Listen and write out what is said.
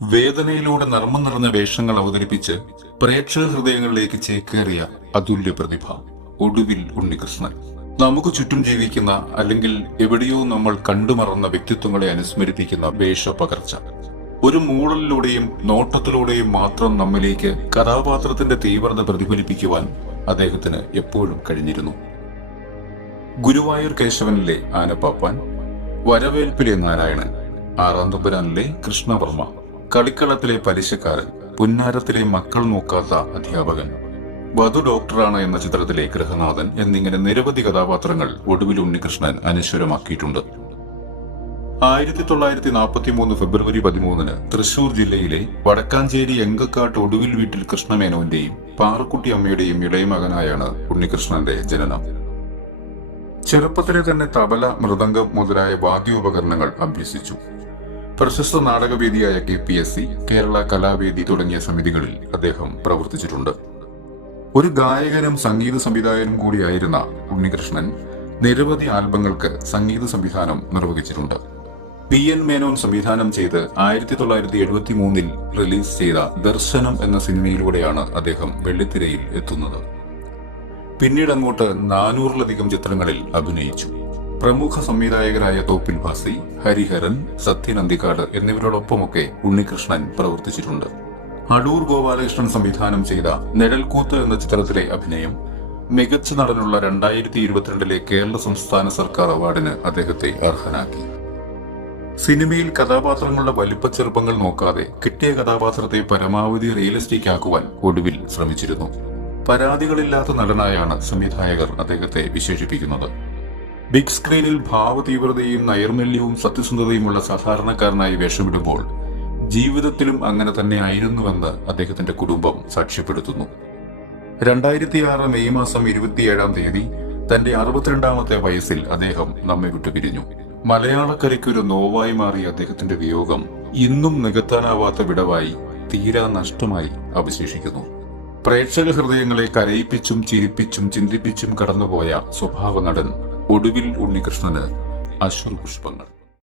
വേദനയിലൂടെ നർമ്മം നിറഞ്ഞ വേഷങ്ങൾ അവതരിപ്പിച്ച് പ്രേക്ഷക ഹൃദയങ്ങളിലേക്ക് ചേക്കേറിയ അതുല്യ പ്രതിഭ ഒടുവിൽ ഉണ്ണികൃഷ്ണൻ. നമുക്ക് ചുറ്റും ജീവിക്കുന്ന അല്ലെങ്കിൽ എവിടെയോ നമ്മൾ കണ്ടുമറന്ന വ്യക്തിത്വങ്ങളെ അനുസ്മരിപ്പിക്കുന്ന വേഷപകർച്ച. ഒരു മൂളലിലൂടെയും നോട്ടത്തിലൂടെയും മാത്രം നമ്മിലേക്ക് കഥാപാത്രത്തിന്റെ തീവ്രത പ്രതിഫലിപ്പിക്കുവാൻ അദ്ദേഹത്തിന് എപ്പോഴും കഴിഞ്ഞിരുന്നു. ഗുരുവായൂർ കേശവനിലെ ആനപ്പാപ്പാൻ, വരവേൽപ്പിലെ നാരായണൻ, ആറാം തമ്പുരാനിലെ കൃഷ്ണവർമ്മ, കളിക്കളത്തിലെ പലിശക്കാരൻ, പുന്നാരത്തിലെ മക്കൾ നോക്കാത്ത അധ്യാപകൻ, വധു ഡോക്ടറാണ് എന്ന ചിത്രത്തിലെ ഗൃഹനാഥൻ എന്നിങ്ങനെ നിരവധി കഥാപാത്രങ്ങൾ ഒടുവിൽ ഉണ്ണികൃഷ്ണൻ അനശ്വരമാക്കിയിട്ടുണ്ട്. 1943 ഫെബ്രുവരി 13 തൃശൂർ ജില്ലയിലെ വടക്കാഞ്ചേരി എങ്കക്കാട്ട് ഒടുവിൽ വീട്ടിൽ കൃഷ്ണമേനോന്റെയും പാറക്കുട്ടി അമ്മയുടെയും ഇളയ മകനായാണ് ഉണ്ണികൃഷ്ണന്റെ ജനനം. ചെറുപ്പത്തിലെ തന്നെ തബല, മൃദംഗം മുതലായ വാദ്യോപകരണങ്ങൾ അഭ്യസിച്ചു. പ്രശസ്ത നാടകവേദിയായ KPSC, കേരള കലാവേദി തുടങ്ങിയ സമിതികളിൽ അദ്ദേഹം പ്രവർത്തിച്ചിട്ടുണ്ട്. ഒരു ഗായകനും സംഗീത സംവിധായകനും കൂടിയായിരുന്ന ഉണ്ണികൃഷ്ണൻ നിരവധി ആൽബങ്ങൾക്ക് സംഗീത സംവിധാനം നിർവഹിച്ചിട്ടുണ്ട്. PN മേനോൻ സംവിധാനം ചെയ്ത് 1973 റിലീസ് ചെയ്ത ദർശനം എന്ന സിനിമയിലൂടെയാണ് അദ്ദേഹം വെള്ളിത്തിരയിൽ എത്തുന്നത്. പിന്നീട് അങ്ങോട്ട് 400-ലധികം ചിത്രങ്ങളിൽ അഭിനയിച്ചു. പ്രമുഖ സംവിധായകരായ തോപ്പിൽ ഭാസി, ഹരിഹരൻ, സത്യൻ അന്തിക്കാട് എന്നിവരോടൊപ്പമൊക്കെ ഉണ്ണികൃഷ്ണൻ പ്രവർത്തിച്ചിട്ടുണ്ട്. അടൂർ ഗോപാലകൃഷ്ണൻ സംവിധാനം ചെയ്ത നിഴൽക്കൂത്ത് എന്ന ചിത്രത്തിലെ അഭിനയം മികച്ച നടനുള്ള 2022 കേരള സംസ്ഥാന സർക്കാർ അവാർഡിന് അദ്ദേഹത്തെ അർഹനാക്കി. സിനിമയിൽ കഥാപാത്രങ്ങളുടെ വലിപ്പച്ചെറുപ്പങ്ങൾ നോക്കാതെ കിട്ടിയ കഥാപാത്രത്തെ പരമാവധി റിയലിസ്റ്റിക് ആക്കുവാൻ ഒടുവിൽ ശ്രമിച്ചിരുന്നു. പരാതികളില്ലാത്ത നടനായാണ് സംവിധായകർ അദ്ദേഹത്തെ വിശേഷിപ്പിക്കുന്നത്. ബിഗ് സ്ക്രീനിൽ ഭാവതീവ്രതയും നൈർമല്യവും സത്യസന്ധതയുമുള്ള സാധാരണക്കാരനായി വേഷമിടുമ്പോൾ ജീവിതത്തിലും അങ്ങനെ തന്നെ ആയിരുന്നുവെന്ന് അദ്ദേഹത്തിന്റെ കുടുംബം സാക്ഷ്യപ്പെടുത്തുന്നു. 2006 മെയ് മാസം 27 തന്റെ 62ാമത്തെ വയസ്സിൽ അദ്ദേഹം നമ്മെ വിട്ടുപിരിഞ്ഞു. മലയാളക്കരയ്ക്കൊരു നോവായി മാറിയ അദ്ദേഹത്തിന്റെ വിയോഗം ഇന്നും നികത്താനാവാത്ത വിടവായി, തീരാ നഷ്ടമായി അവശേഷിക്കുന്നു. പ്രേക്ഷക ഹൃദയങ്ങളെ കരയിപ്പിച്ചും ചിരിപ്പിച്ചും ചിന്തിപ്പിച്ചും കടന്നുപോയ സ്വഭാവ നടൻ ഒടുവിൽ ഉണ്ണികൃഷ്ണന് അശ്രുപുഷ്പങ്ങൾ.